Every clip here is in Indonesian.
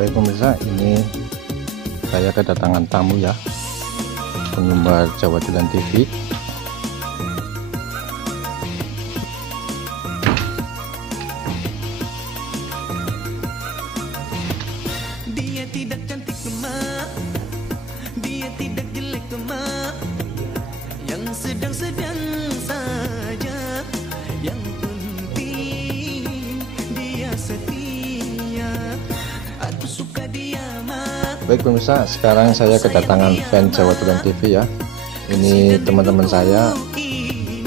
Baik pemirsa, ini saya kedatangan tamu ya, penggemar Jawa Dolan TV. Dia tidak cantik lemah, dia tidak jelek lemah, yang sedang-sedang saja, yang penting dia setia. Aku suka dia mah. Baik pemirsa, sekarang saya kedatangan fans Jawa Dolan TV ya. Ini teman-teman saya,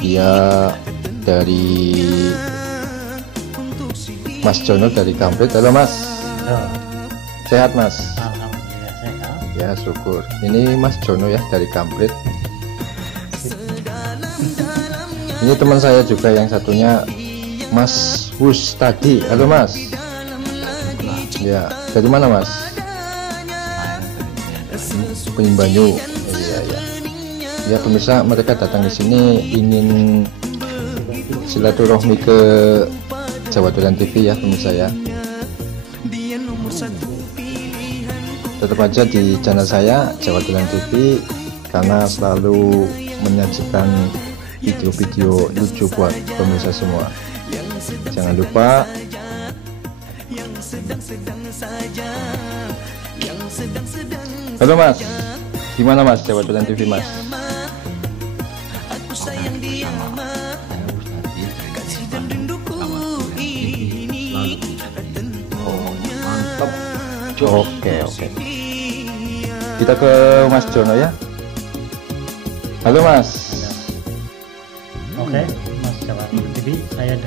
dia dari Mas Jono dari Kamprit. Halo Mas. Halo. Sehat Mas? Alhamdulillah sehat. Ya syukur. Ini Mas Jono ya dari Kamprit. Ini teman saya juga yang satunya Mas Hus tadi. Halo Mas. Ya, dari mana Mas? Penimbanyu. Iya ya. Ya pemirsa, mereka datang ke sini ingin silaturahmi ke Jawa Dolan TV ya pemirsa ya. Tetap aja di channel saya Jawa Dolan TV karena selalu menyajikan video-video lucu buat pemirsa semua. Jangan lupa. Halo Mas, gimana Mas Jawa Dolan TV Mas? Mantap. Oke. Kita ke Mas Jono ya. Halo Mas. Oke, Mas Jawa Dolan TV, saya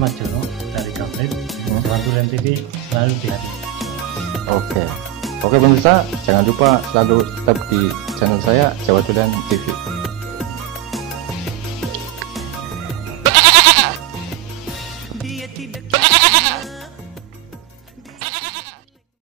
Mas Jono dari Kamprit. Jawa Dolan TV selalu di hati. Oke pemirsa, jangan lupa selalu tetap di channel saya Jawa Dolan TV.